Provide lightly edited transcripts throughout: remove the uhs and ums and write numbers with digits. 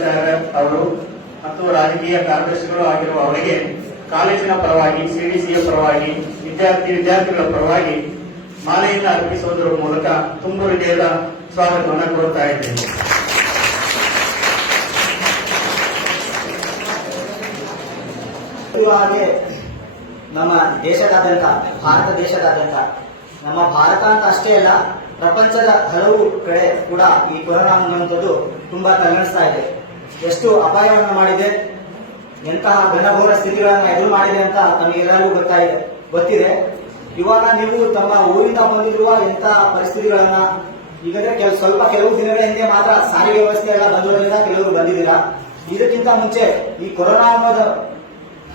ರೇಣುಕಾಚಾರ್ಯ ಅವರು ಮತ್ತು ರಾಜಕೀಯ ಕಾರ್ಯದರ್ಶಿಗಳು ಆಗಿರುವ ಅವರಿಗೆ ಕಾಲೇಜಿನ ಪರವಾಗಿ ಸಿಡಿಸಿಯ ಪರವಾಗಿ ವಿದ್ಯಾರ್ಥಿಗಳ ಪರವಾಗಿ ಮಾಲೆಯನ್ನು ಅರ್ಪಿಸುವುದರ ಮೂಲಕ ತುಂಬು ಹೃದಯದ ಸ್ವಾಗತವನ್ನು ಕೋರುತ್ತಾ ಇದ್ದೇನೆ. ಹಾಗೆ ನಮ್ಮ ದೇಶದಾದ್ಯಂತ ಭಾರತ ದೇಶದಾದ್ಯಂತ ನಮ್ಮ ಭಾರತ ಅಂತ ಅಷ್ಟೇ ಅಲ್ಲ ಪ್ರಪಂಚದ ಹಲವು ಕಡೆ ಕೂಡ ಈ ಕೊರೋನಾ ಅನ್ನುವಂಥದ್ದು ತುಂಬಾ ತಲೆಣಿಸ್ತಾ ಇದೆ. ಎಷ್ಟು ಅಪಾಯವನ್ನು ಮಾಡಿದೆ, ಎಂತಹ ಘನಘೋರ ಸ್ಥಿತಿಗಳನ್ನು ಎದುರು ಮಾಡಿದೆ ಅಂತ ನಮಗೆಲ್ಲರಿಗೂ ಗೊತ್ತಿದೆ. ಇವಾಗ ನೀವು ತಮ್ಮ ಊರಿಂದ ಬಂದಿರುವ ಎಂತಹ ಪರಿಸ್ಥಿತಿಗಳನ್ನ ಈಗಾಗಲೇ ಕೆಲವು ದಿನಗಳ ಹಿಂದೆ ಮಾತ್ರ ಸಾರಿಗೆ ವ್ಯವಸ್ಥೆ ಎಲ್ಲ ಬಂದಿರೋದ್ರಿಂದ ಕೆಲವರು ಬಂದಿದ್ದೀರಾ. ಇದಕ್ಕಿಂತ ಮುಂಚೆ ಈ ಕೊರೋನಾ ಅನ್ನೋದು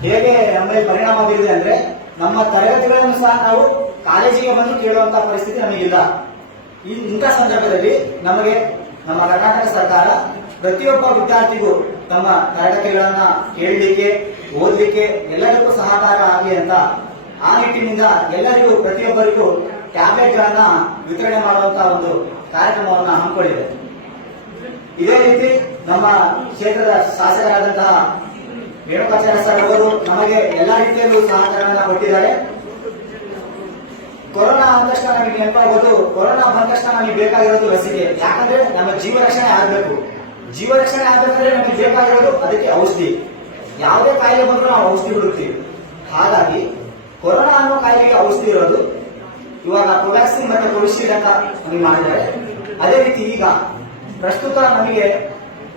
ಹೇಗೆ ನಮ್ಮಲ್ಲಿ ಪರಿಣಾಮ ಬೀರಿದೆ ಅಂದ್ರೆ ನಮ್ಮ ತರಗತಿಗಳನ್ನು ಸಹ ನಾವು ಕಾಲೇಜಿಗೆ ಬಂದು ಕೇಳುವಂತಹ ಪರಿಸ್ಥಿತಿ ನಮಗಿಲ್ಲ. ಇಂಥ ಸಂದರ್ಭದಲ್ಲಿ ನಮಗೆ ನಮ್ಮ ಕರ್ನಾಟಕ ಸರ್ಕಾರ ಪ್ರತಿಯೊಬ್ಬ ವಿದ್ಯಾರ್ಥಿಗೂ ತಮ್ಮ ತರಗತಿಗಳನ್ನ ಕೇಳಲಿಕ್ಕೆ ಓದಲಿಕ್ಕೆ ಎಲ್ಲರಿಗೂ ಸಹಕಾರ ಆಗಲಿ ಅಂತ ಆ ನಿಟ್ಟಿನಿಂದ ಎಲ್ಲರಿಗೂ ಪ್ರತಿಯೊಬ್ಬರಿಗೂ ಟ್ಯಾಬ್ಲೆಟ್ಗಳನ್ನ ವಿತರಣೆ ಮಾಡುವಂತಹ ಒಂದು ಕಾರ್ಯಕ್ರಮವನ್ನು ಹಮ್ಮಿಕೊಂಡಿದೆ. ಇದೇ ರೀತಿ ನಮ್ಮ ಕ್ಷೇತ್ರದ ಶಾಸಕರಾದಂತಹ ರೇಣುಕಾಚಾರ್ಯ ಸರ್ ಅವರು ನಮಗೆ ಎಲ್ಲಾ ರೀತಿಯಲ್ಲೂ ಸಹಕಾರವನ್ನು ಕೊಟ್ಟಿದ್ದಾರೆ. ಕೊರೋನಾ ಅಂದ ತಕ್ಷಣ ನಮಗೆ ನೆನಪಾಗೋದು, ಕೊರೋನಾ ಬಂದ ತಕ್ಷಣ ನಮಗೆ ಬೇಕಾಗಿರೋದು ಲಸಿಕೆ. ಯಾಕಂದ್ರೆ ನಮ್ಮ ಜೀವ ರಕ್ಷಣೆ ಆಗಬೇಕು. ಜೀವ ರಕ್ಷಣೆ ಆಗಬೇಕಂದ್ರೆ ನಮಗೆ ಬೇಕಾಗಿರೋದು ಅದಕ್ಕೆ ಔಷಧಿ. ಯಾವುದೇ ಕಾಯಿಲೆ ಬಂದರೂ ನಾವು ಔಷಧಿ ಹುಡುಕ್ತೀವಿ. ಹಾಗಾಗಿ ಕೊರೋನಾ ಅನ್ನೋ ಕಾಯಿಲೆಗೆ ಔಷಧಿ ಇರೋದು ಇವಾಗ ಕೋವ್ಯಾಕ್ಸಿನ್ ಮತ್ತೆ ಕೋವಿಶೀಲ್ಡ್ ಅಂತ ನಮಗೆ ಮಾಡಿದ್ದಾರೆ. ಅದೇ ರೀತಿ ಈಗ ಪ್ರಸ್ತುತ ನಮಗೆ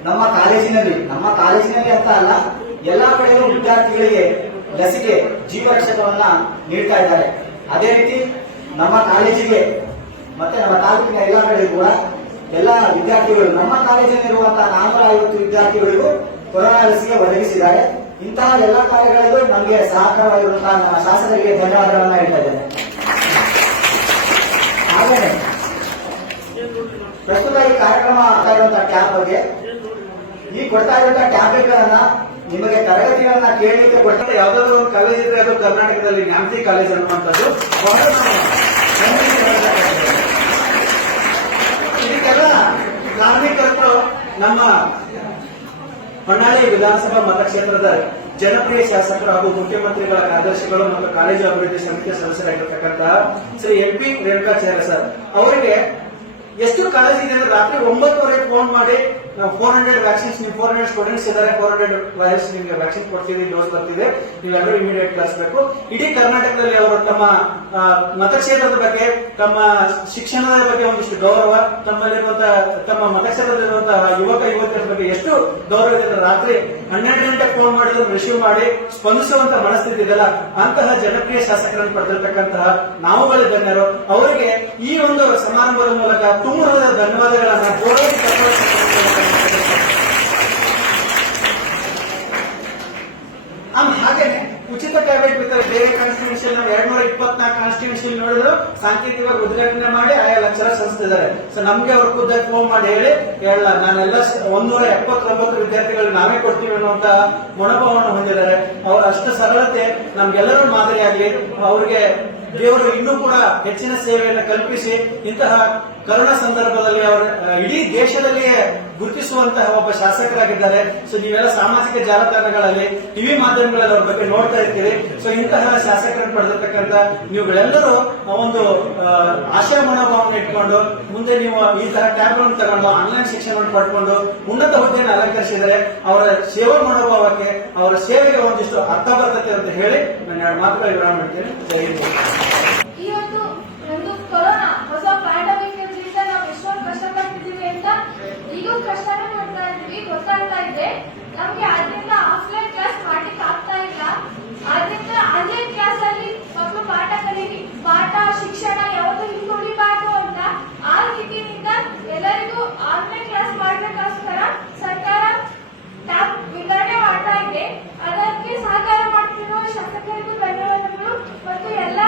ನಮ್ಮ ಕಾಲೇಜಿನಲ್ಲಿ ಅಂತ ಅಲ್ಲ, ಎಲ್ಲಾ ಕಡೆಯೂ ವಿದ್ಯಾರ್ಥಿಗಳಿಗೆ ಲಸಿಕೆ ಜೀವರಕ್ಷಕವನ್ನ ನೀಡ್ತಾ ಇದ್ದಾರೆ. ಅದೇ ರೀತಿ ನಮ್ಮ ಕಾಲೇಜಿಗೆ ಮತ್ತೆ ನಮ್ಮ ತಾಲೂಕಿನ ಎಲ್ಲಾ ಕಡೆ ಕೂಡ ಎಲ್ಲ ವಿದ್ಯಾರ್ಥಿಗಳು, ನಮ್ಮ ಕಾಲೇಜಿನಲ್ಲಿರುವಂತಹ 450 ವಿದ್ಯಾರ್ಥಿಗಳಿಗೂ ಕೊರೋನಾ ಲಸಿಕೆ ಒದಗಿಸಿದ್ದಾರೆ. ಇಂತಹ ಎಲ್ಲಾ ಕಾರ್ಯಗಳಲ್ಲೂ ನಮಗೆ ಸಹಕಾರವಾಗಿರುವಂತಹ ನಮ್ಮ ಶಾಸಕರಿಗೆ ಧನ್ಯವಾದಗಳನ್ನ ಹೇಳ್ತಾ ಇದ್ದೇನೆ. ಹಾಗೆಯೇ ಪ್ರಸ್ತುತ ಈ ಕಾರ್ಯಕ್ರಮ ಆಗ್ತಾ ಇರುವಂತಹ ಟ್ಯಾಬ್ ಬಗ್ಗೆ, ಈ ಕೊಡ್ತಾ ಇರುವಂತಹ ಟ್ಯಾಬ್ಲೆಟ್ಗಳನ್ನ ನಿಮಗೆ ತರಗತಿಗಳನ್ನ ಕೇಳಲಿಕ್ಕೆ ಕೊಡ್ತಾರೆ. ಯಾವ್ದಾದ್ರು ಒಂದು ಕಾಲೇಜ್ ಇದ್ರೆ ಅದು ಕರ್ನಾಟಕದಲ್ಲಿ ನ್ಯಾಮತಿ ಕಾಲೇಜ್ ಅನ್ನುವಂಥದ್ದು. ಇದಕ್ಕೆಲ್ಲ ಕಾರಣಕರ್ತರು ನಮ್ಮ ಹೊನ್ನಾಳಿ ವಿಧಾನಸಭಾ ಮತಕ್ಷೇತ್ರದ ಜನಪ್ರಿಯ ಶಾಸಕರು ಹಾಗೂ ಮುಖ್ಯಮಂತ್ರಿಗಳ ಕಾರ್ಯದರ್ಶಿಗಳು ಮತ್ತು ಕಾಲೇಜು ಅಭಿವೃದ್ಧಿ ಸಮಿತಿಯ ಸದಸ್ಯರಾಗಿರ್ತಕ್ಕಂತಹ ಶ್ರೀ MP ರೇಣುಕಾಚಾರ್ಯ ಸರ್ ಅವರಿಗೆ ಎಷ್ಟು ಕಾಲೇಜ್ ಇದೆ ಅಂದ್ರೆ ರಾತ್ರಿ 9:30 ಫೋನ್ ಮಾಡಿ ನಾವು 400 ವ್ಯಾಕ್ಸಿನ್ಸ್, ನೀವು 400 ಸ್ಟೂಡೆಂಟ್ಸ್ ಇದ್ದಾರೆ, 400 ವೈರಸ್ ನಿಮಗೆ ವ್ಯಾಕ್ಸಿನ್ ಕೊಡ್ತೀವಿ, ಡೋಸ್ ಬರ್ತಿದೆ, ನೀವೆಲ್ಲರೂ ಇಮಿಡಿಯೇಟ್ ಕಳಿಸಬೇಕು. ಇಡೀ ಕರ್ನಾಟಕದಲ್ಲಿ ಅವರು ತಮ್ಮ ಮತಕ್ಷೇತ್ರದ ಬಗ್ಗೆ, ತಮ್ಮ ಶಿಕ್ಷಣದ ಬಗ್ಗೆ ಒಂದಿಷ್ಟು ಗೌರವ, ತಮ್ಮ ಮತಕ್ಷೇತ್ರದಲ್ಲಿರುವಂತಹ ಯುವಕ ಯುವತಿಯರ ಬಗ್ಗೆ ಎಷ್ಟು ಗೌರವ ಇದೆ. ರಾತ್ರಿ 12 ಗಂಟೆಗೆ ಫೋನ್ ಮಾಡಿದ್ರು ರಿಸೀವ್ ಮಾಡಿ ಸ್ಪಂದಿಸುವಂತ ಮನಸ್ಥಿತಿ ಇದೆಲ್ಲ. ಅಂತಹ ಜನಪ್ರಿಯ ಶಾಸಕರನ್ನು ಪಡೆದಿರ್ತಕ್ಕಂತಹ ನಾವುಗಳು ಧನ್ಯರು. ಅವರಿಗೆ ಈ ಒಂದು ಸಮಾರಂಭದ ಮೂಲಕ ತುಂಬಾ ಧನ್ಯವಾದಗಳನ್ನ ಹಾಗೇನೆ ಉಚಿತ ಟ್ಯಾಬ್ಲೆಟ್ ಬಿಡ್ತಾರೆ. ಬೇರೆ ಕಾನ್ಸ್ಟಿಟ್ಯೂಷನ್ 224 ಕಾನ್ಸ್ಟಿಟ್ಯೂಷನ್ ನೋಡಿದ್ರು ಸಾಂಕೇತಿಕವಾಗಿ ಉದ್ಘಾಟನೆ ಮಾಡಿ ಆಯಾ ಲೆಕ್ಚರರ್ ಸಂಸ್ಥಿದ್ದಾರೆ. ಸೊ ನಮ್ಗೆ ಅವ್ರು ಖುದ್ದಾಗಿ ಫೋನ್ ಮಾಡಿ ಹೇಳಿ ನಾನೆಲ್ಲ 179 ವಿದ್ಯಾರ್ಥಿಗಳು ನಾವೇ ಕೊಡ್ತೀವಿ ಅನ್ನುವಂತ ಮನೋಭಾವವನ್ನು ಹೊಂದಿದ್ದಾರೆ. ಅವರ ಅಷ್ಟು ಸರಳತೆ ನಮ್ಗೆಲ್ಲರೂ ಮಾದರಿಯಾಗಲಿ. ಅವರಿಗೆ ದೇವರು ಇನ್ನೂ ಕೂಡ ಹೆಚ್ಚಿನ ಸೇವೆಯನ್ನು ಕಲ್ಪಿಸಿ ಇಂತಹ ಕರೋನಾ ಸಂದರ್ಭದಲ್ಲಿ ಅವರು ಇಡೀ ದೇಶದಲ್ಲಿಯೇ ಗುರುತಿಸುವಂತಹ ಒಬ್ಬ ಶಾಸಕರಾಗಿದ್ದಾರೆ. ಸೊ ನೀವೆಲ್ಲ ಸಾಮಾಜಿಕ ಜಾಲತಾಣಗಳಲ್ಲಿ, ಟಿವಿ ಮಾಧ್ಯಮಗಳಲ್ಲಿ ಅವ್ರ ಬಗ್ಗೆ ನೋಡ್ತಾ ಇರ್ತೀರಿ. ಸೊ ಇಂತಹ ಶಾಸಕರನ್ನು ಪಡೆದಿರ್ತಕ್ಕಂಥ ನೀವುಗಳೆಲ್ಲರೂ ಒಂದು ಆಶಯ ಮನೋಭಾವವನ್ನು ಇಟ್ಕೊಂಡು ಮುಂದೆ ನೀವು ಈ ತರ ಟ್ಯಾಬ್ಗಳನ್ನು ತಗೊಂಡು ಆನ್ಲೈನ್ ಶಿಕ್ಷಣವನ್ನು ಪಡ್ಕೊಂಡು ಉನ್ನತ ಹುದ್ದೆಯನ್ನು ಅಲಂಕರಿಸಿದರೆ ಅವರ ಸೇವಾ ಮನೋಭಾವಕ್ಕೆ, ಅವರ ಸೇವೆಗೆ ಒಂದಿಷ್ಟು ಅರ್ಥ ಬರ್ತದೆ ಅಂತ ಹೇಳಿ ನಾನು 2 ಮಾತುಗಳು ವಿವರಣೆ ಮಾಡ್ತೇನೆ. ಜೈ ಹಿಂದ್. ಇವತ್ತು ಒಂದು ಕೊರೋನಾ ಹೊಸ ಪ್ಯಾಂಡಮಿಕ್ ಇಂದ ನಾವು ಎಷ್ಟೊಂದು ಕಷ್ಟಪಟ್ಟಿದ್ದೀವಿ ಅಂತ ಈಗೂ ಕಷ್ಟನೇ ಮಾಡ್ತಾ ಇದ್ದೀವಿ, ಗೊತ್ತಾಗ್ತಾ ಇದೆ ನಮ್ಗೆ. ಅದರಿಂದ ಆಫ್ಲೈನ್ ಕ್ಲಾಸ್ ಮಾಡ್ಲಿಕ್ಕೆ ಆಗ್ತಾ ಇಲ್ಲ. ಆದ್ರಿಂದ ಆನ್ಲೈನ್ ಕ್ಲಾಸ್ ಅಲ್ಲಿ ಮಕ್ಕಳು ಪಾಠ ಕಲೀಲಿ, ಪಾಠ ಶಿಕ್ಷಣ ಯಾವುದು ಹಿಂದುಳಿಬಾರ್ದು ಅಂತ ಆ ರೀತಿಯಿಂದ ಎಲ್ಲರಿಗೂ ಆನ್ಲೈನ್ ಕ್ಲಾಸ್ ಮಾಡ್ಲಿಕ್ಕೋಸ್ಕರ ಸರ್ಕಾರ ಟ್ಯಾಬ್ ವಿತರಣೆ ಮಾಡ್ತಾ ಇದೆ. ಅದಕ್ಕೆ ಸಹಕಾರ ಮಾಡ್ತಿರುವ ಶಾಸಕರಿಗೂ ಧನ್ಯವಾದಗಳು ಮತ್ತು ಎಲ್ಲ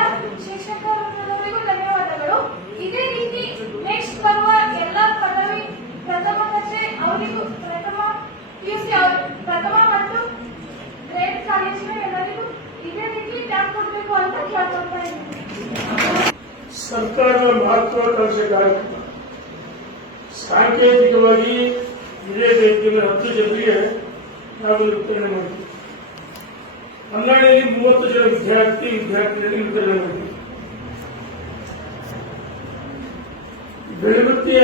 ಶಿಕ್ಷಕರಿಗೂ ಧನ್ಯವಾದಗಳು. ಇದೇ ರೀತಿ ನೆಕ್ಸ್ಟ್ ಬರುವ ಎಲ್ಲ ಪದವಿ ಪ್ರಥಮ ದರ್ಜೆ ಅವರಿಗೂ, ಪ್ರಥಮ PUC ಪ್ರಥಮ ಮತ್ತು ಗ್ರೇಡ್ ಕಾಲೇಜಿನ ಎಲ್ಲರಿಗೂ ಇದೇ ರೀತಿ ಟ್ಯಾಬ್ ಕೊಡಬೇಕು ಅಂತ ಕೇಳ್ಕೊಳ್ತಾ ಇದ್ದೀನಿ. ಸರ್ಕಾರದ ಮಹತ್ವಾಕಾಂಕ್ಷೆ ಕಾರ್ಯಕ್ರಮ ಸಾಂಕೇತಿಕವಾಗಿ ಇದೇ ವೇದಿಕೆಯಲ್ಲಿ 10 ಜನರಿಗೆ ನಾವು ವಿತರಣೆ ಮಾಡಿದ್ವಿ. ಹೊನ್ನಾಳಿಯಲ್ಲಿ 30 ಜನ ವಿದ್ಯಾರ್ಥಿಗಳಿಗೆ ವಿತರಣೆ ಮಾಡಿದ್ವಿ. ಬೆಳಗುತ್ತಿಯ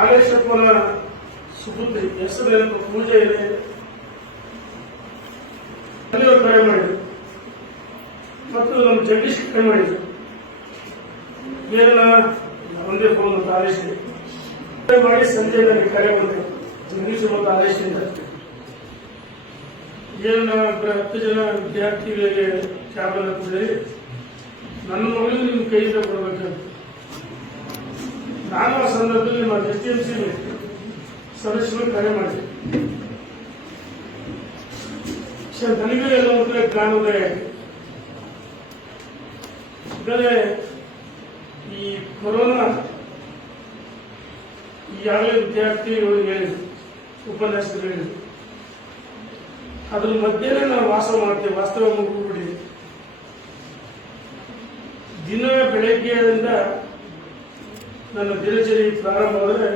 ಆಲೇಶಪ್ಪನ ಸುಪುತ್ರಿ ಹೆಸರೇನು ಪೂಜೆ ಇದೆ, ಅಲ್ಲಿ ಕರೆ ಮಾಡಿದ್ರು ಮತ್ತು ನಮ್ಮ ಜಗದೀಶ್ ಕರೆ ಮಾಡಿದ್ರು. ಏನ ಒಂದೇ ಫೋನ್ ಆದೇಶ ಮಾಡಿ ಸಂಜೆ ನನಗೆ ಕರೆ ಬಂದರು ಜಗದೀಶ್ ಮತ್ತು ಆದೇಶದಿಂದ. ಏನ 10 ಜನ ವಿದ್ಯಾರ್ಥಿಗಳಿಗೆ ಕ್ಯಾಬ್ ಕೊಡಿ, ನನ್ನ ಮಗಳು ನಿಮ್ಮ ಕೈಯಿಂದ ಕೊಡಬೇಕಂತ. ನಾನು ಆ ಸಂದರ್ಭದಲ್ಲಿ ನಮ್ಮ STMC ಸದಸ್ಯರು ಕರೆ ಮಾಡಿದೆ. ನನಗೂ ಎಲ್ಲ ಒಂದು ಜ್ಞಾನೋದಯ ಆಗಿದೆ. ಅಂದರೆ ಈ ಕೊರೋನಾ ಈಗಾಗಲೇ ವಿದ್ಯಾರ್ಥಿಗಳು ಹೇಳಿದ್ರು, ಉಪನ್ಯಾಸಕರು ಹೇಳಿದ್ರು, ಅದ್ರ ಮಧ್ಯೆನೇ ನಾವು ವಾಸ ಮಾಡ್ತೇವೆ. ವಾಸ್ತವ ಮುಗಿಬಿಟ್ಟಿದೆ. ದಿನ ಬೆಳಗ್ಗೆಯಿಂದ ನನ್ನ ದಿನಚರಿ ಪ್ರಾರಂಭವಾದರೆ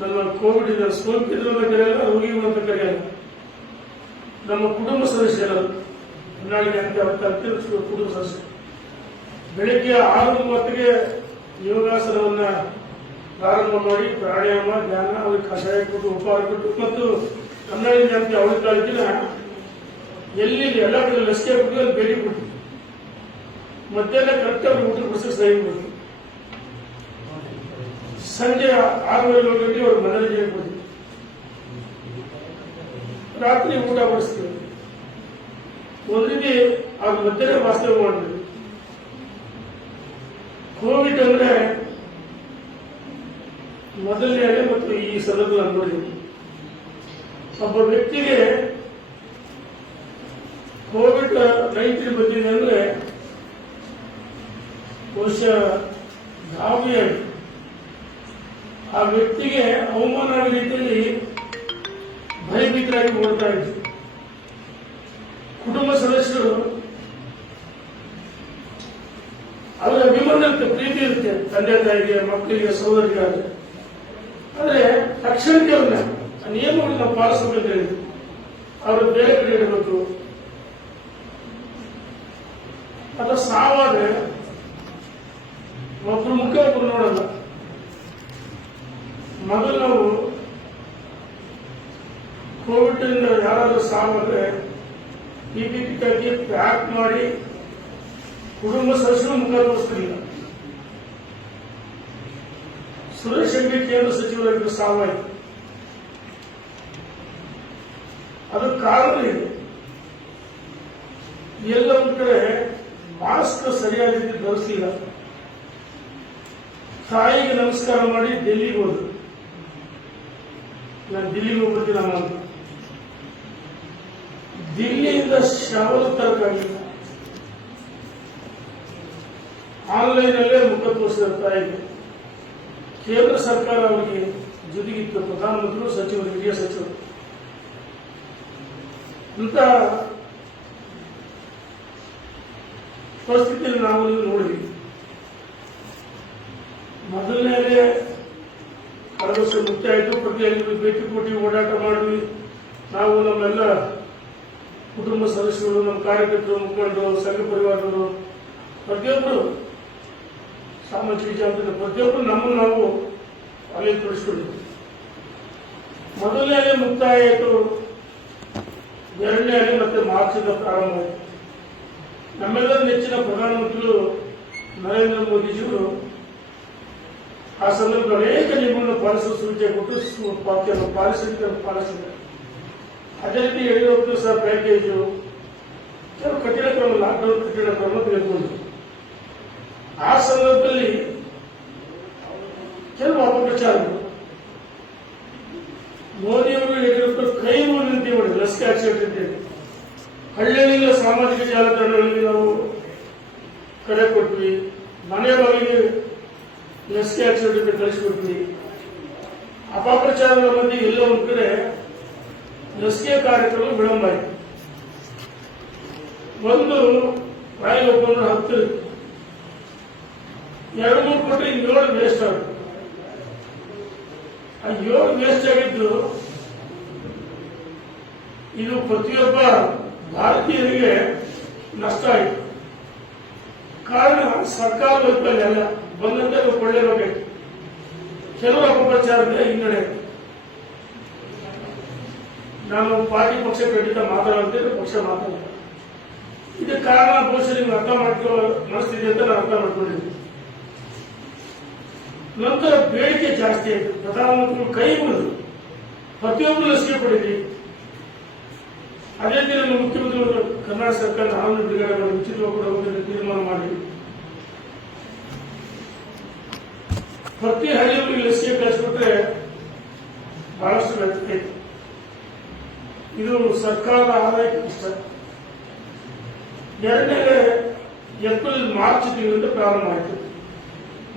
ನನ್ನ ಕೋವಿಡ್ ಇದೆ, ಸೋಂಕಿದ್ರು ಅಂತ ಕರೆಯಲ್ಲ, ರೋಗಿಗಳು ಅಂತ ಕರೆಯಲ್ಲ, ನಮ್ಮ ಕುಟುಂಬ ಸದಸ್ಯರು ಹೊನ್ನಾಳಿಗೆ ಅಂತ ಕುಟುಂಬ ಸದಸ್ಯರು ಬೆಳಗ್ಗೆ 6:30ಗೆ ಯೋಗಾಸನವನ್ನ ಪ್ರಾರಂಭ ಮಾಡಿ ಪ್ರಾಣಾಯಾಮ ಧ್ಯಾನ ಅವ್ರಿಗೆ ಕಷಾಯ ಕೊಟ್ಟು ಉಪಹಾರ ಕೊಟ್ಟು ಮತ್ತು ಹೊನ್ನಾಳಿ ಜಾತಿ ಅವಳಿ ತಾಲೂಕಿನ ಎಲ್ಲಿ ಎಲ್ಲ ಕಡೆ ಲಸಿಕೆ ಕೊಟ್ಟು ಅಲ್ಲಿ ಭೇಟಿ ಕೊಟ್ಟು ಮಧ್ಯಾಹ್ನ ಕರೆಕ್ಟ್ ಅವ್ರಿಗೆ ಊಟ ಬಡಿಸಿ ಸಹಿ ಕೊಡ್ತೀವಿ. ಸಂಜೆ 6:30 ಗಂಟೆ ಅವ್ರಿಗೆ ಮನರಂಜನೆ ಕೊಡ್ತೀವಿ. ರಾತ್ರಿ ಊಟ ಬಡಿಸ್ತೀವಿ. ಒಂದು ರೀತಿ ಅವ್ರ ಮಧ್ಯಾಹ್ನ ವಾಸ್ತವ ಮಾಡಿದ್ವಿ. ಕೋವಿಡ್ ಅಂದ್ರೆ ಮೊದಲನೇ ಅಲೆ ಮತ್ತು ಈ ಸಂದರ್ಭದಲ್ಲಿ ನೋಡಿದ್ವಿ. ಒಬ್ಬ ವ್ಯಕ್ತಿಗೆ ಕೋವಿಡ್-19 ಬಂದಿದೆ ಅಂದ್ರೆ ಬಹುಶಃ ಗಾಬರಿ ಆ ವ್ಯಕ್ತಿಗೆ ಅವಮಾನ ಆಗೋ ರೀತಿಯಲ್ಲಿ ಭಯಭೀತರಾಗಿ ಓಡ್ತಾ ಇದ್ರು. ಕುಟುಂಬ ಸದಸ್ಯರು ಅವರ ಅಭಿಮಾನ ಇರುತ್ತೆ, ಪ್ರೀತಿ ಇರುತ್ತೆ, ತಂದೆ ತಾಯಿಗೆ, ಮಕ್ಕಳಿಗೆ, ಸಹೋದರಿಗಾದ್ರೆ. ಆದ್ರೆ ತಕ್ಷಣಕ್ಕೆ ಅವ್ರನ್ನ ನಿಯಮಗಳು ನಾವು ಪಾಲಿಸಬೇಕು ಹೇಳಿದ್ರು. ಅವರು ಬೇರೆ ಕಡೆ ಇಡಬೇಕು. ಅಥವಾ ಸಾವಾದ್ರೆ ಒಬ್ರು ಮುಖ್ಯ ಒಬ್ರು ನೋಡಲ್ಲ. ಮೊದಲು ನಾವು ಕೋವಿಡ್ ಇಂದ ಯಾರಾದ್ರೂ ಸಾವಾದ್ರೆ PPE ಕಿಟ್ ಹಾಕಿ ಪ್ಯಾಕ್ ಮಾಡಿ ಕುಟುಂಬ ಸದಸ್ಯರು ಮುಖ ತೋರಿಸ್ತಿರಲಿಲ್ಲ. ಸುರೇಶ್ ಅಂಗಡಿ ಕೇಂದ್ರ ಸಚಿವರಾಗಿದ್ದ ಸಾವಾಯಿತು. ಅದು ಕಾರಣ ಇದೆ. ಎಲ್ಲ ಒಂದ್ ಕಡೆ ಮಾಸ್ಕ್ ಸರಿಯಾದ ರೀತಿ ಧರಿಸಲಿಲ್ಲ. ತಾಯಿಗೆ ನಮಸ್ಕಾರ ಮಾಡಿ ಡೆಲ್ಲಿಗೆ ಹೋದ್ರು. ನಾನು ದಿಲ್ಲಿಗೆ ಹೋಗ್ಬಿಡ್ತೀನಿ ನಮ್ಮ ಅಂತ. ದಿಲ್ಲಿಯಿಂದ ಶವದ ತರಕಾಗಿಲ್ಲ. ಆನ್ಲೈನ್ ಅಲ್ಲೇ ಮುಖ ತೋರಿಸಿದ ತಾಯಿಗೆ ಕೇಂದ್ರ ಸರ್ಕಾರ ಅವರಿಗೆ ಜೊತೆಗಿತ್ತು, ಪ್ರಧಾನಮಂತ್ರಿಗಳು, ಸಚಿವರು, ಹಿರಿಯ ಸಚಿವರು. ಇಂಥ ಪರಿಸ್ಥಿತಿಯಲ್ಲಿ ನಾವು ನೋಡಿದ್ವಿ. ಮೊದಲನೇ ಕಳೆದ ವರ್ಷ ಮುಕ್ತ ಆಯಿತು. ಪ್ರತಿಯೊಂದು ಭೇಟಿ ಕೊಟ್ಟು ಓಡಾಟ ಮಾಡಿದ್ವಿ. ನಾವು ನಮ್ಮೆಲ್ಲ ಕುಟುಂಬ ಸದಸ್ಯರು, ನಮ್ಮ ಕಾರ್ಯಕರ್ತರು, ಮುಖಂಡರು, ಸಂಘ ಪರಿವಾರದವರು, ಪ್ರತಿಯೊಬ್ಬರು ಸಾಮಾಜಿಕ ಜವಾಬ್ದಾರಿ, ಪ್ರತಿಯೊಬ್ಬರು ನಮ್ಮನ್ನು ನಾವು ಅಲ್ಲಿ ತೊಡಗಿಸ್ಕೊಂಡಿದ್ವಿ. ಮೊದಲನೇ ಅಲೆ ಮುಕ್ತಾಯ ಆಯಿತು. ಎರಡನೇ ಅಲೆ ಮತ್ತೆ ಮಾರ್ಚಿಂದ ಪ್ರಾರಂಭ ಆಯಿತು. ನಮ್ಮೆಲ್ಲರ ನೆಚ್ಚಿನ ಪ್ರಧಾನಮಂತ್ರಿಗಳು ನರೇಂದ್ರ ಮೋದಿಜಿಯವರು ಆ ಸಂದರ್ಭದಲ್ಲಿ ಅನೇಕ ನಿಯಮಗಳನ್ನು ಪಾಲಿಸುವ ಸೂಚನೆ ಕೊಟ್ಟು ಪಾಲಿಸಿದ್ದಾರೆ. ಅದೇ ರೀತಿ ಯಡಿಯೂರಪ್ಪ ಸಹ ಪ್ಯಾಕೇಜು, ಕೆಲವು ಕಠಿಣ ಕ್ರಮ, ಲಾಕ್ಡೌನ್ ಕಠಿಣ ಕ್ರಮ ತೆಗೆದುಕೊಂಡ್ರು. ಆ ಸಂದರ್ಭದಲ್ಲಿ ಕೆಲವು ಅಪಪ್ರಚಾರಗಳು. ಮೋದಿಯವರು ಯಡಿಯೂರಪ್ಪ ಕೈ ವಿನಂತಿ ಮಾಡಿ ಲಸಿಕೆ ಹಾಕಿಸಿದ್ದೇವೆ. ಹಳ್ಳಿಯಿಂದ ಸಾಮಾಜಿಕ ಜಾಲತಾಣಗಳಲ್ಲಿ ನಾವು ಕರೆ ಕೊಟ್ವಿ. ಮನೆ ಬಾಗಿಲಿಗೆ ಲಸಿಕೆ ಹಾಕಿಸೋದಕ್ಕೆ ಕಳಿಸಿಕೊಟ್ವಿ. ಅಪಪ್ರಚಾರದ ಮಧ್ಯೆ ಎಲ್ಲ ಒಂದ್ ಕಡೆ ಲಸಿಕೆ ಕಾರ್ಯಕ್ರಮ ವಿಳಂಬ ಆಯಿತು. ಒಂದು ಪ್ರಾಯ ಒಪ್ಪಂದ 10 2-3 ಕೊಟ್ಟರೆ 7 ವೇಸ್ಟ್ ಆಗುತ್ತೆ. ಆ 7 ವೇಸ್ಟ್ ಆಗಿದ್ದು ಇದು ಪ್ರತಿಯೊಬ್ಬ ಭಾರತೀಯರಿಗೆ ನಷ್ಟ ಆಯಿತು. ಕಾರಣ ಸರ್ಕಾರ ವೈಫಲ್ಯ ಅಲ್ಲ, ಬಂದಂತೆ ಕೊಳ್ಳೇಬೇಕಾಯ್ತು. ಕೆಲವು ಅಪಪ್ರಚಾರದಿಂದ ಹಿನ್ನಡೆ. ನಾನು ಪಾರ್ಟಿ ಪಕ್ಷ ಖಂಡಿತ ಮಾತಾಡುತ್ತೇನೆ, ಪಕ್ಷ ಮಾತಾಡ. ಇದಕ್ಕೆ ಕಾರಣ ಬಹುಶಃ ನಿಮ್ಗೆ ಅರ್ಥ ಮಾಡ್ಕೊಳ್ಳೋ ಮನಸ್ಥಿತಿ ಅಂತ ನಾನು ಅರ್ಥ ಮಾಡ್ಕೊಂಡಿದ್ದೀನಿ. ನಂತರ ಬೇಡಿಕೆ ಜಾಸ್ತಿ ಆಯಿತು. ಪ್ರಧಾನಮಂತ್ರಿಗಳು ಕೈ ಮುಗಿದು ಪ್ರತಿಯೊಬ್ಬರು ಲಸಿಕೆ ಪಡೆದಿ. ಅದೇ ದಿನ ಮುಖ್ಯಮಂತ್ರಿಗಳು ಕರ್ನಾಟಕ ಸರ್ಕಾರ ಆನಂದ ಬಿಡುಗಡೆ ಮಾಡಿ ಉಚಿತವಾಗಿ ಕೊಡಬೇಕು ತೀರ್ಮಾನ ಮಾಡಿ ಪ್ರತಿ ಹಳ್ಳಿಯಲ್ಲಿ ಲಸಿಕೆ ಕಳಿಸ್ಬಿಟ್ರೆ ಬಹಳಷ್ಟು ವ್ಯತ್ಯಯ. ಇದು ಸರ್ಕಾರದ ಆದಾಯಕ್ಕೆ ಇಷ್ಟ. ಎರಡನೇ ಏಪ್ರಿಲ್ ಮಾರ್ಚ್ ತಿಂಗಳಿಂದ ಪ್ರಾರಂಭ ಆಯಿತು.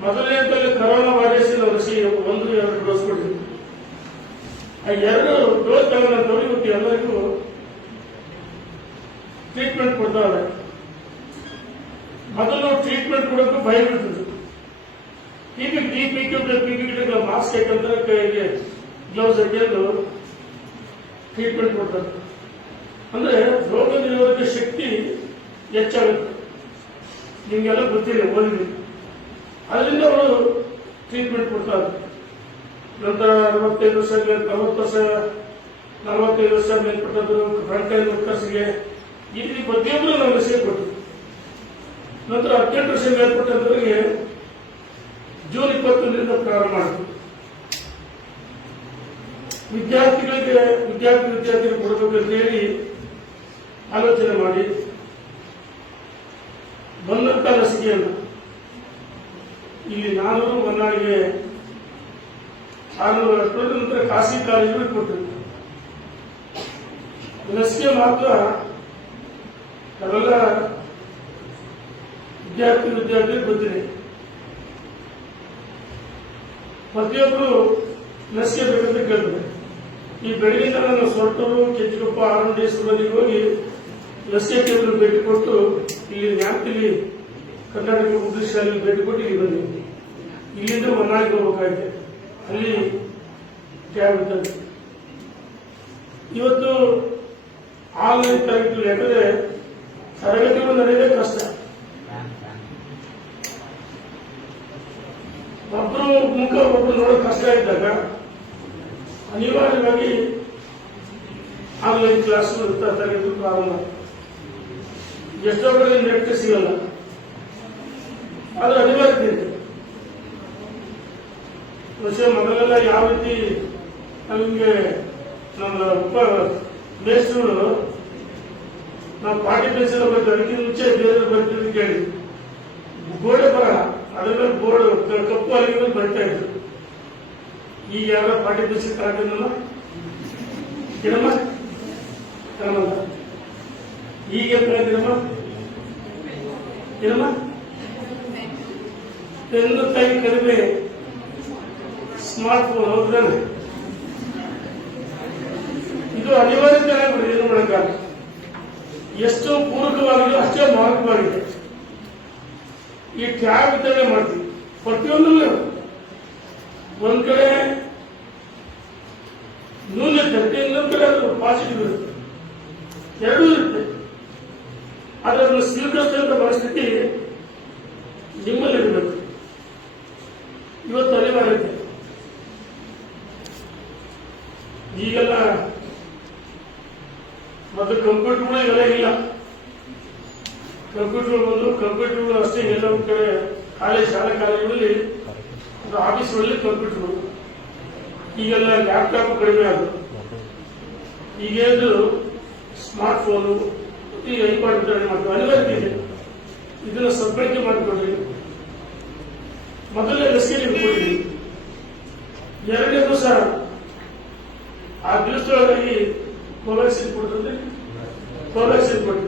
ಮೊದಲನೇದಲ್ಲಿ ಕರೋನಾ ವೈರಸ್ ಲಸಿಕೆ 1-2 ಡೋಸ್ ಕೊಟ್ಟಿದ್ರು. ಆ 2 ಡೋಸ್ ತಗೊಂಡಂತವ್ರು ಇವತ್ತು ಎಲ್ಲರಿಗೂ ಟ್ರೀಟ್ಮೆಂಟ್ ಕೊಡ್ತಾರೆ. ಮೊದಲು ಟ್ರೀಟ್ಮೆಂಟ್ ಕೊಡೋಕೆ ಭಯ ಬೀಳ್ತಿದ್ರು. ಈಗ ಪಿಪಿಗಳ ಮಾಸ್ಕ್ ಹಾಕಂದ್ರೆ ಕೈಗೆ ಗ್ಲೌಸ್ ಹಾಕಿದ್ದು ಟ್ರೀಟ್ಮೆಂಟ್ ಕೊಡ್ತಾರೆ. ಅಂದ್ರೆ ರೋಗ ನಿರೋಧಕ ಶಕ್ತಿ ಹೆಚ್ಚಾಗುತ್ತೆ. ನಿಮ್ಗೆಲ್ಲ ಗೊತ್ತಿದೆ, ಓದಿದೆ. ಅದರಿಂದ ಅವರು ಟ್ರೀಟ್ಮೆಂಟ್ ಕೊಡ್ತಾರೆ. ನಂತರ 65 ವರ್ಷ 40 ವರ್ಷ 45 ವರ್ಷ ಮೇಲ್ಪಟ್ಟದ್ರು ಫ್ರಂಟ್ ಲೈನ್ ವರ್ಕರ್ಸ್ಗೆ ಈ ರೀತಿ ಪ್ರತಿಯೊಬ್ಬರು ನಾವು ಲಸಿಕೆ ಕೊಟ್ಟಿದ್ವಿ. ನಂತರ 18 ವರ್ಷ ಮೇಲ್ಪಟ್ಟವರಿಗೆ ಜೂನ್ 21ರಿಂದ ಪ್ರಾರಂಭ ಮಾಡಿದ್ವಿ. ವಿದ್ಯಾರ್ಥಿಗಳಿಗೆ ಕೊಡಬೇಕಂತ ಹೇಳಿ ಆಲೋಚನೆ ಮಾಡಿ ಬಂದಂತ ಲಸಿಕೆಯನ್ನು ಇಲ್ಲಿ 400 ಮನ್ನಾಳಿಗೆ 600 ನಂತರ ಖಾಸಗಿ ಕಾಲೇಜುಗಳಿಗೆ ಕೊಟ್ಟಿದ್ವಿ. ಲಸಿಕೆ ಮಾತ್ರ ಅವೆಲ್ಲ ವಿದ್ಯಾರ್ಥಿ ಗೊತ್ತಿದೆ. ಪ್ರತಿಯೊಬ್ಬರು ಲಸಿಕೆ ಬೇಕಂತ ಕೇಳಿದ್ರೆ ಈ ಬೆಳಗಿನ ನಾನು ಸೊರಟೂರು, ಕೆಂಚಕೊಪ್ಪ, ಆರಂಡಿ, ಸುರಲ್ಲಿಗೆ ಹೋಗಿ ಲಸಿಕೆ ಕೇಂದ್ರ ಭೇಟಿ ಕೊಟ್ಟು ಇಲ್ಲಿ ನ್ಯಾಪ್ತಿಲಿ ಕರ್ನಾಟಕ ಉದ್ದೇಶ ಶಾಲೆಗೆ ಭೇಟಿ ಕೊಟ್ಟು ಇಲ್ಲಿ ಬಂದಿದ್ದೆ. ಇಲ್ಲಿಂದ ಮನ್ನಾಳಿಗೆ ಹೋಗಬೇಕಾಗಿದೆ. ಅಲ್ಲಿ ಕ್ಯಾಬ್ ಇದ್ದಂತೆ. ಇವತ್ತು ಆನ್ಲೈನ್ ತರಗತಿಗಳು, ಯಾಕಂದ್ರೆ ತರಗತಿಗಳು ನಡೆಯೋದೇ ಕಷ್ಟ. ಒಬ್ರು ಮುಖ ಒಬ್ರು ನೋಡೋಕೆ ಕಷ್ಟ ಇದ್ದಾಗ ಅನಿವಾರ್ಯವಾಗಿ ಆನ್ಲೈನ್ ಕ್ಲಾಸ್ ತರಗತಿ ಪ್ರಾರಂಭ. ಎಷ್ಟೋ ಕಡೆ ನೆಟ್ ಸಿಗಲ್ಲ, ಅದು ಅನಿವಾರ್ಯತೆ ಇದೆ. ಮೊದಲೆಲ್ಲ ಯಾವ ರೀತಿ ನಮಗೆ ನಮ್ಮ ಮೇಸ್ಟ್ರು ನಾವು ಪಾಟಿ ಪೆನ್ಸಿಲ್ ಬರ್ತೀವಿ, ಅದಕ್ಕಿಂತ ಮುಂಚೆ ಬೇರೆ ಬರ್ತೀವಿ ಕೇಳಿ ಗೋಡೆ ಬರಹ ಅದ್ರ ಮೇಲೆ ಬೋರ್ಡ್ ಕಪ್ಪು ಅಲ್ಲಿಗೆ ಮೇಲೆ ಬರ್ತಾ ಇದ್ರು. ಈಗ ಯಾರ ಪಾಟಿ ಪೆನ್ಸಿಲ್ ತಗೊಂಡಿಲ್ಲ ಗಿಡಮ್ಮ ತಗೊಂಡ ಈಗ ಗಿಡಮ್ಮ ಗಿಡಮ್ಮ ಪೆನ್ನು ತಾಯಿ ಕಡಿಮೆ ಸ್ಮಾರ್ಟ್ ಫೋನ್ ಹೌದಾನೆ. ಇದು ಅನಿವಾರ್ಯತೆ ಆಗ್ಬಿಡಿ. ಏನು ಮಾಡೋಕ್ಕಾಗ. ಎಷ್ಟು ಪೂರಕವಾಗಿದೆ ಅಷ್ಟೇ ಮಾರಕವಾಗಿದೆ. ಈ ಟ್ಯಾಬ್ ವಿತರಣೆ ಮಾಡ್ತೀವಿ ಪ್ರತಿಯೊಂದಲ್ಲೂ. ಒಂದ್ ಕಡೆ ನ್ಯೂನತೆ, ಇನ್ನೊಂದ್ ಕಡೆ ಅದು ಪಾಸಿಟಿವ್ ಇರುತ್ತೆ, ಎರಡೂ ಇರುತ್ತೆ. ಅದನ್ನು ಸ್ವೀಕರಿಸಿದ ಪರಿಸ್ಥಿತಿ ನಿಮ್ಮಲ್ಲಿರಬೇಕು. ಇವತ್ತು ಅನಿವಾರ್ಯತೆ. ಈಗೆಲ್ಲ ಮೊದಲು ಕಂಪ್ಯೂಟರ್ಗಳು ಇವೆಲ್ಲ ಇಲ್ಲ. ಕಂಪ್ಯೂಟರ್ ಬಂದು ಕಂಪ್ಯೂಟರ್ಗಳು ಅಷ್ಟೇ ಎಲ್ಲ ಒಂದು ಕಡೆ ಶಾಲಾ ಕಾಲೇಜುಗಳಲ್ಲಿ ಆಫೀಸ್ಗಳಲ್ಲಿ ಕಂಪ್ಯೂಟರ್ಗಳು. ಈಗೆಲ್ಲ ಲ್ಯಾಪ್ಟಾಪ್ ಕಡಿಮೆ ಆಗುತ್ತೆ. ಈಗೇನು ಸ್ಮಾರ್ಟ್ ಫೋನು ಈಗ ಐಪಾಡ್ ವಿತರಣೆ ಮಾಡ್ತೀವಿ. ಅನಿವಾರ್ಯತೆ ಇದೆ. ಇದನ್ನು ಸದ್ಬಳಕೆ ಮಾಡಿಕೊಡ್ರಿ. ಮೊದಲನೇ ಲಸಿಕೆ ನೀವು ಕೊಡ್ರಿ. ಎರಡನೇ ದಿವಸ ಆ ದಿವಸದೊಳಗಾಗಿ ಕೋವ್ಯಾಕ್ಸಿನ್ ಕೊಡ್ತಂದ್ರೆ ಕೋವ್ಯಾಕ್ಸಿನ್ ಕೊಡಿ.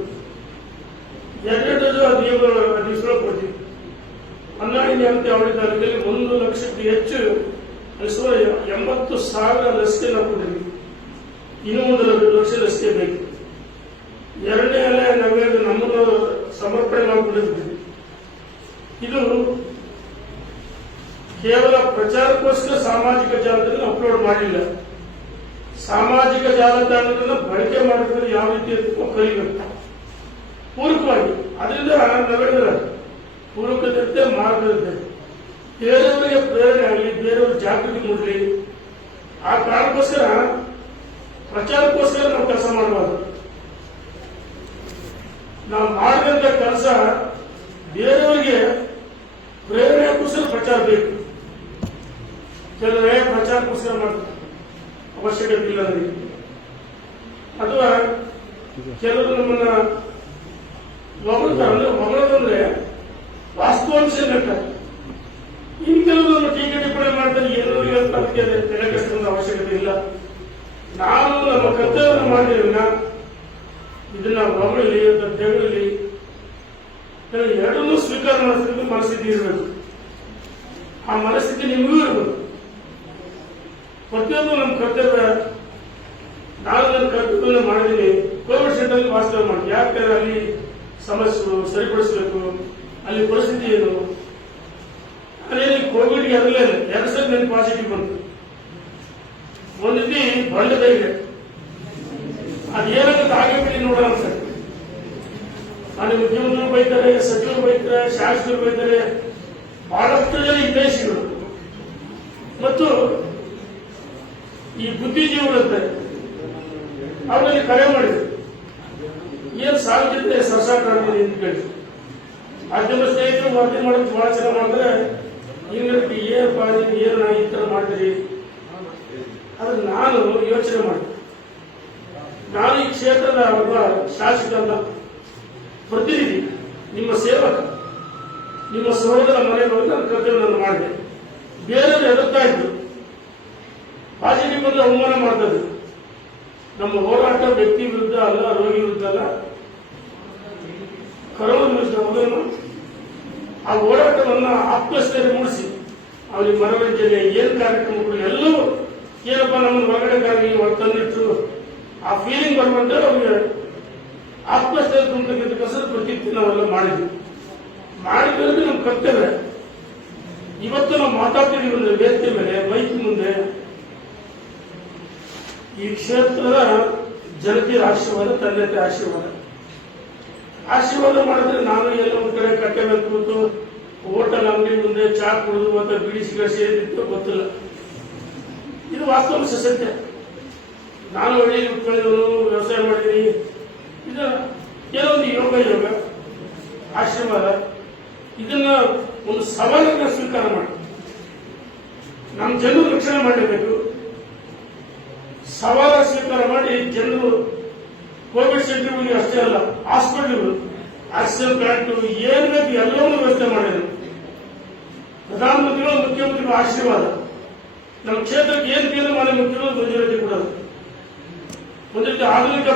ಎರಡನೇ ಡೋಸ್ ಆ ದಿವಸದೊಳಗೆ ಕೊಡ್ತೀವಿ. ಹೊನ್ನಾಳಿ ನ್ಯಾಮತಿ ತಾಲೂಕಲ್ಲಿ 1 ಲಕ್ಷಕ್ಕೂ ಹೆಚ್ಚು 80,000 ಲಸಿಕೆ ನಾವು ಕೊಟ್ಟಿದ್ವಿ. ಇನ್ನೂ 1 ಲಕ್ಷ ಲಸಿಕೆ ಬೇಕು. ಎರಡನೇ ಅಲೆ ನಾವೇ ನಮ್ಮನ್ನು ಸಮರ್ಪಣೆ ಮಾಡಿಕೊಂಡಿದ್ವಿ. ಇದು ಪ್ರಚಾರಕ್ಕೋಸ್ಕರ ಸಾಮಾಜಿಕ ಜಾಲತಾಣ ಅಪ್ಲೋಡ್ ಮಾಡಿಲ್ಲ. ಸಾಮಾಜಿಕ ಜಾಲತಾಣಗಳನ್ನ ಬಳಕೆ ಮಾಡೋದ್ರಲ್ಲಿ ಯಾವ ರೀತಿ ಅಂತ ಕಲಿಬೇಕು ಪೂರಕವಾಗಿ. ಅದರಿಂದ ನಾವೇಳಿದ್ರೆ ಪೂರಕತೆ ಇರುತ್ತೆ, ಮಾರ್ಗ ಇರುತ್ತೆ. ಬೇರೆಯವರಿಗೆ ಪ್ರೇರಣೆ ಆಗಲಿ, ಬೇರೆಯವ್ರ ಜಾಗೃತಿ ಮೂಡಲಿ, ಆ ಕಾರಣಕ್ಕೋಸ್ಕರ ಪ್ರಚಾರಕ್ಕೋಸ್ಕರ ನಾವು ಕೆಲಸ ಮಾಡಬಾರ್ದು. ನಾವು ಮಾಡಿದಂತ ಕೆಲಸ ಬೇರೆಯವರಿಗೆ ಪ್ರೇರಣೆಗೋಸ್ಕರ ಪ್ರಚಾರ ಬೇಕು. ಕೆಲವರೇ ಪ್ರಚಾರಕ್ಕೋಸ್ಕರ ಮಾಡ್ತಾರೆ, ಅವಶ್ಯಕತೆ ಇಲ್ಲ ನನಗೆ. ಅಥವಾ ಕೆಲವರು ನಮ್ಮನ್ನ ಹೊಗಳೋದಂದ್ರೆ ವಾಸ್ತವಾಂಶ ಹೇಳ್ತಾರೆ. ಇನ್ನು ಕೆಲವರು ನಮ್ಮ ಟೀಕೆ ಟಿಪ್ಪಣಿ ಮಾಡ್ತಾರೆ, ಏನೋ ಅದಕ್ಕೆ ತಲೆ ಕೆಡಿಸಿದ ಅವಶ್ಯಕತೆ ಇಲ್ಲ. ನಾನು ನಮ್ಮ ಕರ್ತವ್ಯವನ್ನು ಮಾಡಿದ್ರಿಂದ ಇದನ್ನ ಹೊಗಳಲಿ ಅಂತ ತೆಗಲಿ ಎರಡನ್ನೂ ಸ್ವೀಕಾರ ಮಾಡಿಸಲಿಕ್ಕೆ ಮನಸ್ಥಿತಿ ಇರಬೇಕು. ಆ ಮನಸ್ಥಿತಿ ನಿಮಗೂ ಇರಬೇಕು. ಪ್ರತಿಯೊಂದು ನಮ್ಮ ಕರ್ತವ್ಯ. ನಾನು ನನ್ನ ಕರ್ತವ್ಯವನ್ನು ಮಾಡಿದ್ದೀನಿ. ಕೋವಿಡ್ ಸೆಂಟರ್ಗೆ ವಾಸ್ತವ ಮಾಡಿ, ಯಾಕಂದ್ರೆ ಅಲ್ಲಿ ಸಮಸ್ಯೆ ಸರಿಪಡಿಸಬೇಕು, ಅಲ್ಲಿ ಪರಿಸ್ಥಿತಿ ಏನು. ಅಲ್ಲಿ ಕೋವಿಡ್ಗೆ ಅದರಲ್ಲೇ 2 ಸರಿ ನನಗೆ ಪಾಸಿಟಿವ್ ಬಂತು. ಒಂದು ರೀತಿ ಬಂಡ ಧೈರ್ಯ, ಅದೇನಾಗುತ್ತೆ ಆಗಬೇಕು ನೋಡೋಣ ಅಂತ. ಅಲ್ಲಿ ಮುಖ್ಯಮಂತ್ರಿಗಳು ಬೈತಾರೆ, ಸಚಿವರು ಬೈತಾರೆ, ಶಾಸಕರು ಬೈತಾರೆ, ಬಹಳಷ್ಟು ಜನ ಹಿತೈಷಿಗಳು ಮತ್ತು ಈ ಬುದ್ಧಿಜೀವಿಗಳಿರ್ತಾರೆ. ಅವರಲ್ಲಿ ಕರೆ ಮಾಡಿದ್ರು, ಏನ್ ಸಾರ್ವಜನಿಕ ಸರ್ಸಾಟ ಆಡ್ತೀನಿ ಅಂತ ಕೇಳಿ. ಮಾಧ್ಯಮ ಸ್ನೇಹಿತರು ವರದಿ ಮಾಡೋದು ಬಹಳ ಚೆನ್ನಾಗಿ ಮಾಡಿದ್ರೆ, ಹಿಂಗಕ್ಕೆ ಏನು ಈ ತರ ಮಾಡ್ತೀರಿ. ಆದ್ರೆ ನಾನು ಯೋಚನೆ ಮಾಡಿದೆ, ನಾನು ಈ ಕ್ಷೇತ್ರದ ಒಬ್ಬ ಶಾಸಕ ಅಲ್ಲ, ಪ್ರತಿನಿಧಿ, ನಿಮ್ಮ ಸೇವಕ, ನಿಮ್ಮ ಸಹೋದರ ಮನೆಗೆ ಹೋಗಿ ನನ್ನ ಕರ್ತವ್ಯವನ್ನು ಮಾಡಿದೆ. ಬೇರೆಯವರು ಎದುರ್ತಾ ಇದ್ರು, ಪಾಸಿಟಿವ್ ಬಂದು ಅವಮಾನ ಮಾಡ್ತದೆ. ನಮ್ಮ ಹೋರಾಟ ವ್ಯಕ್ತಿ ವಿರುದ್ಧ ಅಲ್ಲ, ರೋಗಿ ವಿರುದ್ಧ ಅಲ್ಲ, ಕರೋನಾ ವಿರುದ್ಧ. ಮೊದಲು ಆ ಹೋರಾಟವನ್ನ ಆತ್ಮಸ್ಥೈರ್ಯ ಮೂಡಿಸಿ ಅವರಿಗೆ ಮನರಂಜನೆ ಏನು ಕಾರ್ಯಕ್ರಮಗಳು ಎಲ್ಲವೂ ಏನಪ್ಪ ನಮ್ಮನ್ನು ಹೊರಗಡೆಗಾಗಿ ತಂದಿಟ್ಟು ಆ ಫೀಲಿಂಗ್ ಬರುವಂತೆ ಅವ್ರಿಗೆ ಆತ್ಮಸ್ಥೈರ್ಯ ತುಂಬತಕ್ಕಂಥ ಕೆಲಸ ಪ್ರತಿನಿತ್ಯ ನಾವೆಲ್ಲ ಮಾಡಿದ್ವಿ. ಮಾಡಿದ್ರೆ ನಮ್ಮ ಕರ್ತವ್ಯ. ಇವತ್ತು ನಾವು ಮಾತಾಡ್ತಿದ್ದೀವಿ ಅಂದ್ರೆ ವೇದಿಕೆ ಮೇಲೆ, ಮೈಕ್ ಮುಂದೆ, ಈ ಕ್ಷೇತ್ರದ ಜನತೆಯ ಆಶೀರ್ವಾದ, ತಂದೆ ಆಶೀರ್ವಾದ ಮಾಡಿದ್ರೆ ನಾನು ಎಲ್ಲ ಒಂದ್ ಕಡೆ ಕಟ್ಟೆ ಮೇಲೆ ಕೂತು ಹೋಟೆಲ್ ಅಂಗಡಿ ಮುಂದೆ ಚಾ ಕುಡಿದು ಅಥವಾ ಬಿಡಿ ಸಿಗರೇಟ್ ಸೇರಿದ್ದು ಗೊತ್ತಿಲ್ಲ. ಇದು ವಾಸ್ತವಾಂಶ ಸತ್ಯ. ನಾನು ಹಳ್ಳಿ ಉತ್ಕೊಳ್ಳೋನು, ವ್ಯವಸಾಯ ಮಾಡಿದ್ದೀನಿ. ಇದು ಕೆಲವೊಂದು ಯೋಗ ಆಶೀರ್ವಾದ, ಇದನ್ನ ಒಂದು ಸವಾಲನ್ನ ಸ್ವೀಕಾರ ಮಾಡಿ ನಮ್ಮ ಜನರು ರಕ್ಷಣೆ ಮಾಡಲೇಬೇಕು. ಸವಾಲ ಸ್ವೀಕಾರ ಮಾಡಿ ಜನರು ಕೋವಿಡ್ ಸೆಂಟರ್ಗಳಿಗೆ ಅಷ್ಟೇ ಅಲ್ಲ, ಹಾಸ್ಪಿಟಲ್ಗಳು, ಆಕ್ಸಿಜನ್ ಪ್ಲಾಂಟ್ ಏನ್ ಬೇಕು ಎಲ್ಲವನ್ನೂ ವ್ಯವಸ್ಥೆ ಮಾಡಿದ್ರು. ಪ್ರಧಾನಮಂತ್ರಿಗಳು, ಮುಖ್ಯಮಂತ್ರಿಗಳು ಆಶೀರ್ವಾದ. ನಮ್ಮ ಕ್ಷೇತ್ರಕ್ಕೆ ಏನ್ ಕೇಂದ್ರ ಮಾಡಿ ಮುಖ್ಯಮಂತ್ರಿ ಮಂಜೂರಾತಿ ಕೊಡೋದು. ಒಂದು ರೀತಿ ಆಧುನಿಕ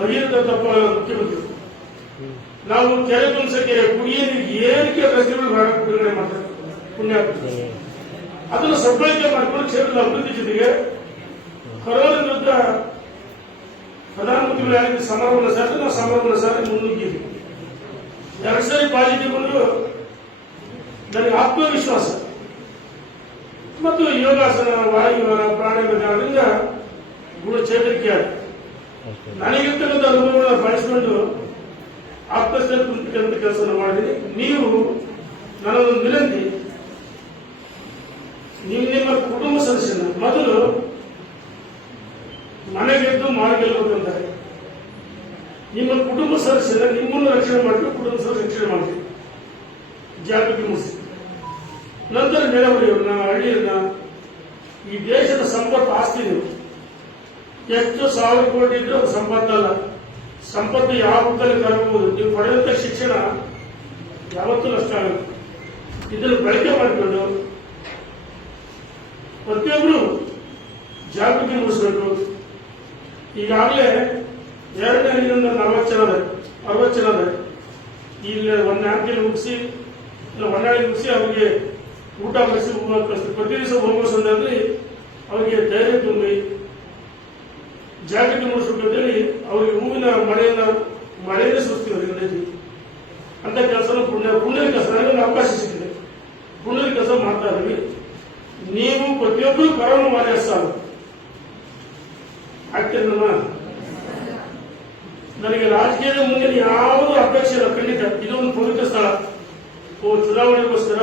ಭಗೀರಥ ಮುಖ್ಯಮಂತ್ರಿ. ನಾವು ಕೆರೆ ತುಂಬಿಸಕ್ಕೆ, ಕುಡಿಯ ನೀರಿಗೆ ಏನಕ್ಕೆ ರಸ್ತೆಗಳು ಬಿಡುಗಡೆ ಮಾಡ್ತಾರೆ, ಪುಣ್ಯ. ಅದನ್ನು ಸದ್ಬಳಕೆ ಮಾಡಿಕೊಂಡು ಕ್ಷೇತ್ರದ ಅಭಿವೃದ್ಧಿ ಜೊತೆಗೆ ಕರೋನಾ ವಿರುದ್ಧ ಪ್ರಧಾನಮಂತ್ರಿಗಳು ಯಾರಿಗೆ ಸಮರವನ್ನು ಸಾರಿ ನಾವು ಸಮರವನ್ನು ಸಾರಿ ಮುನ್ನುಗ್ಗಿದ್ವಿ. 2 ಸರಿ ಪಾಸಿಟಿವ್ ಬಂದು ನನಗೆ ಆತ್ಮವಿಶ್ವಾಸ ಮತ್ತು ಯೋಗಾಸನ, ವಾಯುವಿಹಾರ, ಪ್ರಾಣಾಯಾಮದಿಂದ ಗುಣಚೇತರಿಕೆ ಆಗಿದೆ. ನನಗಿರ್ತಕ್ಕಂಥ ಅನುಭವಗಳನ್ನ ಬಳಸಿಕೊಂಡು ಆತ್ಮಸ್ಥೈರ್ಯ ತುಂಬತಕ್ಕಂಥ ಕೆಲಸ ಮಾಡಿದ್ದೀನಿ. ನೀವು ನನ್ನದೊಂದು ವಿನಂತಿ, ನಿಮ್ಮ ಕುಟುಂಬ ಸದಸ್ಯನ ಮೊದಲು ಮನೆಗೆದ್ದು ಮಾರ್ಗೆಲ್ಲಬೇಕಂತಾರೆ. ನಿಮ್ಮ ಕುಟುಂಬ ಸದಸ್ಯರ ನಿಮ್ಮನ್ನು ರಕ್ಷಣೆ ಮಾಡಬೇಕು, ಕುಟುಂಬ ಸದಸ್ಯ ರಕ್ಷಣೆ ಮಾಡಬೇಕು, ಜಾಗೃತಿ ಮೂಡಿಸಿ. ನಂತರ ನೆರೆಹೊರೆಯವ್ರನ್ನ, ಹಳ್ಳಿಯನ್ನ, ಈ ದೇಶದ ಸಂಪತ್ತು ಆಸ್ತಿ. ನೀವು ಎಷ್ಟು 1000 ಕೋಟಿ ಇದ್ರೂ ಅದು ಸಂಪತ್ತಲ್ಲ. ಸಂಪತ್ತು ಯಾವ ರೂಪದಲ್ಲಿ ತರಬಹುದು. ನೀವು ಪಡೆದಂತ ಶಿಕ್ಷಣ ಯಾವತ್ತೂ ನಷ್ಟ ಆಗುತ್ತೆ. ಇದನ್ನು ಬಳಕೆ ಮಾಡಿಕೊಂಡು ಪ್ರತಿಯೊಬ್ಬರು ಜಾಗೃತಿ ಮೂಡಿಸಬೇಕು. ಈಗಾಗಲೇ 2ನೇ ಹಳ್ಳಿಯಿಂದ 40 ಜನ ಅದ, 60 ಜನ ಅದ. ಇಲ್ಲಿ ಒಂದು ಆಂಟಿಲ್ ಮುಗಿಸಿ, ಇಲ್ಲ ಹೊನ್ನಾಳಿ ಮುಗಿಸಿ ಅವರಿಗೆ ಊಟ ಬಡಿಸಿ ಕಳಿಸ್ತೀವಿ. ಪ್ರತಿ ದಿವಸ ಹೋಗುವ ಸಂದರ್ಭದಲ್ಲಿ ಅವರಿಗೆ ಧೈರ್ಯ ತುಂಬಿ ಜಾಗೃತಿ ಮೂಡಿಸಬೇಕು ಅಂತೇಳಿ ಅವರಿಗೆ ಹೂವಿನ ಮಳೆಯಿಂದ ಸುರಿಸ್ತೀವಿ ಅವರಿಗೆ ನದಿ ಅಂತ ಕೆಲಸ. ಪುಣ್ಯ ಕೆಲಸ, ನನಗೆ ಅವಕಾಶ ಸಿಕ್ಕಿದೆ, ಪುಣ್ಯದ ಕೆಲಸ ಮಾಡ್ತಾ ಇದ್ದೀವಿ. ನೀವು ಪ್ರತಿಯೊಬ್ಬರು ಕೊರೋನಾ ವಾರಿಯರ್ಸ್ ಆಗ್ತಿರಮ್ಮ. ನನಗೆ ರಾಜಕೀಯದ ಮುಂದೆ ಯಾವುದೂ ಅಪೇಕ್ಷೆ ಇಲ್ಲ, ಖಂಡಿತ. ಇದೊಂದು ಪವಿತ್ರ ಸ್ಥಳ. ಚುನಾವಣೆಗೋಸ್ಕರ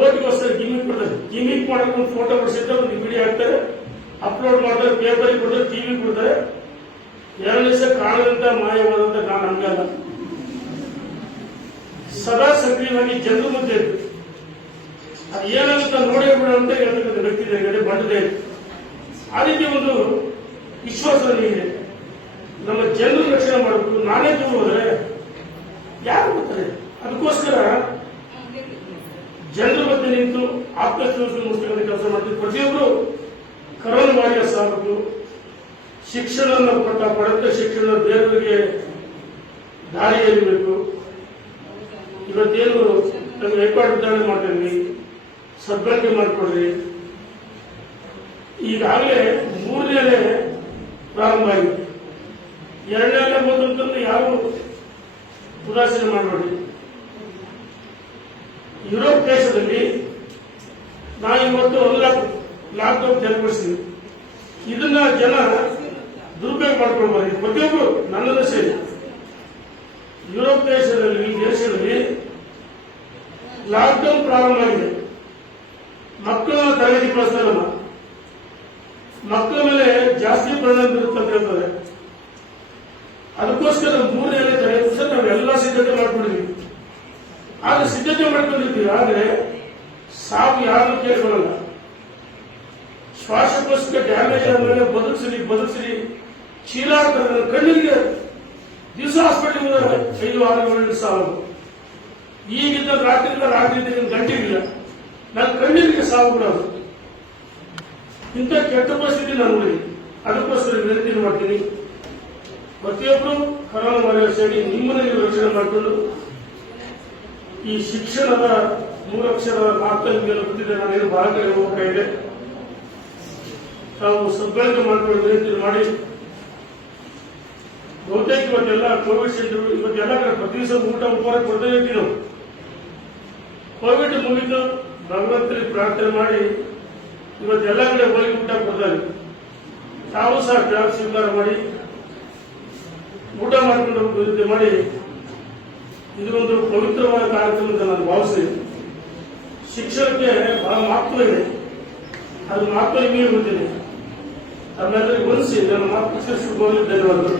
ಓಟಿಗೋಸ್ಕರ ಗಿಮಿಕ್ ಕೊಡ್ತಾರೆ. ಗಿಮಿಕ್ ಮಾಡೋಕೆ ಒಂದು ಫೋಟೋ ಬಿಡಿಸಿದ್ರೆ ಒಂದು ವಿಡಿಯೋ ಹಾಕ್ತಾರೆ, ಅಪ್ಲೋಡ್ ಮಾಡ್ತಾರೆ, ಪೇಪರ್ ಕೊಡ್ತಾರೆ, ಟಿವಿ ಕೊಡ್ತಾರೆ. 2 ದಿವಸ ಕಾಣದಂತ ಮಾಯವಾದಂತ ನಾನು ಹಂಗಲ್ಲ. ಸದಾ ಸಕ್ರಿಯವಾಗಿ ಜನರ ಮಧ್ಯೆ ಇತ್ತು. ಅದು ಏನಂತ ನೋಡೇ ಬಿಡ ಅಂತ ಹೇಳ್ತಕ್ಕಂಥ ವ್ಯಕ್ತಿ ಇದೆ, ಬಂಡದೆ. ಆ ರೀತಿ ಒಂದು ವಿಶ್ವಾಸ ನನಗಿದೆ. ನಮ್ಮ ಜನರ ರಕ್ಷಣೆ ಮಾಡಬೇಕು. ನಾನೇ ದೂರ ಹೋದ್ರೆ ಯಾರು ಬರ್ತಾರೆ? ಅದಕ್ಕೋಸ್ಕರ ಜನರ ಮಧ್ಯೆ ನಿಂತು ಆತ್ಮವಿಶ್ವಾಸ ಮುಗಿಸ್ತಕ್ಕಂಥ ಕೆಲಸ ಮಾಡ್ತೀವಿ. ಪ್ರತಿಯೊಬ್ಬರು ಕರೋನಾ ವಾರಿಯರ್ಸ್ ಆಗಬೇಕು. ಶಿಕ್ಷಣ ಪಡೆದ ಶಿಕ್ಷಣ ಬೇರೆಯವರಿಗೆ ದಾರಿ ಎರಿಬೇಕು. ಇವತ್ತೇನು ನಮ್ಗೆ ರೆಕಾರ್ಡ್ ವಿತರಣೆ ಮಾಡ್ತೀವಿ, ಸದ್ಬಳಕೆ ಮಾಡಿಕೊಡ್ರಿ. ಈಗಾಗಲೇ 3ನೇ ಅಲೆ ಪ್ರಾರಂಭ ಆಗಿದೆ. 2ನೇ ಅಲೆ ಬಂದಂತಂದು ಯಾರು ಉದಾಸೀನ ಮಾಡಬೇಡಿ. ಯುರೋಪ್ ದೇಶದಲ್ಲಿ ನಾವು ಇವತ್ತು ಲಾಕ್ಡೌನ್ ಜಾರಿಗೊಳಿಸಿದ್ವಿ. ಇದನ್ನ ಜನ ದುರುಪಯೋಗ ಮಾಡ್ಕೊಳ್ಬಾರ್ದು. ಪ್ರತಿಯೊಬ್ಬರು ನನ್ನನ್ನು ಸೇರಿ ಯುರೋಪ್ ದೇಶದಲ್ಲಿ ಲಾಕ್ಡೌನ್ ಪ್ರಾರಂಭ ಆಗಿದೆ. ಮಕ್ಕಳನ್ನ ತರಗತಿ ಕಳಿಸ್ತಾ ಇಲ್ಲ. ಮಕ್ಕಳ ಮೇಲೆ ಜಾಸ್ತಿ ಪರಿಣಾಮ ಬೀರುತ್ತೆ ಅಂತ ಹೇಳ್ತಾರೆ. ಅದಕ್ಕೋಸ್ಕರ 3ನೇ ಅಲೆ ತಡೆಯೋದಕ್ಕೆ ನಾವೆಲ್ಲ ಸಿದ್ಧತೆ ಮಾಡ್ಕೊಂಡಿದ್ವಿ. ಆದ್ರೆ ಸಿದ್ಧತೆ ಮಾಡ್ಕೊಂಡಿರ್ತೀವಿ, ಆದ್ರೆ ಸಾವು ಯಾರು ಕೇಳ್ಕೊಳ್ಳಲ್ಲ. ಶ್ವಾಸಕೋಶಕ್ಕೆ ಡ್ಯಾಮೇಜ್ ಆದ್ಮೇಲೆ ಬದುಕಿಸಿ ಚೀಲಾಡ್ತಾರೆ. ಕಣ್ಣಿಗೆ ದಿವಸ ಹಾಸ್ಪಿಟಲ್ 5-6 ಗಂಟೆ ಸಾವು. ಈಗಿದ್ದ ರಾತ್ರಿ ಗಂಟೆಗಿಲ್ಲ. ನನ್ನ ಕಣ್ಣಿಗೆ ಸಾವು ಕೂಡ ಅದು. ಇಂಥ ಕೆಟ್ಟ ಪರಿಸ್ಥಿತಿ ನಾನು ನೋಡಿದ್ದೀನಿ. ಅದಕ್ಕೋಸ್ಕರ ವಿನಂತಿ ಮಾಡ್ತೀನಿ, ಪ್ರತಿಯೊಬ್ಬರು ಕರೋನಾ ವಾರಿಯರ್ಸ್ ಆಗಿ ನಿಮ್ಮನ್ನು ನೀವು ರಕ್ಷಣೆ ಮಾಡಿಕೊಂಡು ಈ ಶಿಕ್ಷಣದ 3 ಅಕ್ಷರ ಮಾತ್ರ ನಿಮಗೆಲ್ಲ ಗೊತ್ತಿದೆ. ನಾನೇನು ಬಹಳ ಕಡೆ ಹೋಗಬೇಕಾಗಿದೆ. ತಾವು ಸದ್ಬಳಕೆ ಮಾಡಿಕೊಂಡು ವಿನಂತಿ ಮಾಡಿ. ಬಹುತೇಕ ಇವತ್ತೆಲ್ಲ ಕೋವಿಡ್ ಸೆಂಟರ್ ಇವತ್ತೆಲ್ಲ ಕಡೆ ಪ್ರತಿ ದಿವಸ ಊಟ ಉಪಹಾರ ಕೊಡ್ತಾ ಇರ್ತೀವಿ ನಾವು. ಕೋವಿಡ್ ಮುಗಿದು ಭಗವಂತರಿಗೆ ಪ್ರಾರ್ಥನೆ ಮಾಡಿ ಇವತ್ತೆಲ್ಲ ಕಡೆ ಹೋಗಿ ಊಟ ಕೊಡ್ತಾರೆ. ತಾವು ಸಹ ಜಾಬ್ ಸ್ವೀಕಾರ ಮಾಡಿ ಊಟ ಮಾಡಿಕೊಂಡು ವಿನಂತಿ ಮಾಡಿ. ಇದು ಒಂದು ಪವಿತ್ರವಾದ ಕಾರ್ಯಕ್ರಮ ಅಂತ ನಾನು ಭಾವಿಸ್ತೀನಿ. ಶಿಕ್ಷಣಕ್ಕೆ ಬಹಳ ಮಹತ್ವ ಇದೆ. ಅದು ಮಹತ್ವ ನಿಮಗೆ ಗೊತ್ತಿದೆ. ಅದನ್ನೆಲ್ಲರಿಗೂ ಗಮನಿಸಿ ನನ್ನ ಮಾತು ಶುಭವಾಗಿ ಧನ್ಯವಾದಗಳು.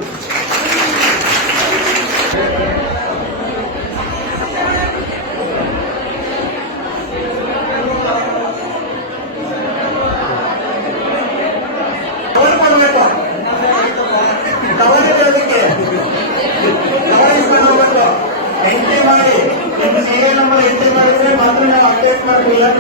ಎಂಟ್ರಿ ಮಾಡಿ ನಿಮ್ಮ ಸೀರಿಯಲ್ ನಂಬರ್ ಎಂಟ್ರಿ ಮಾಡಿದ್ರೆ ಮಾತ್ರ ನಾವು ಅಪ್ಡೇಟ್ ಮಾಡ್ತೀವಿ. ಯಾರು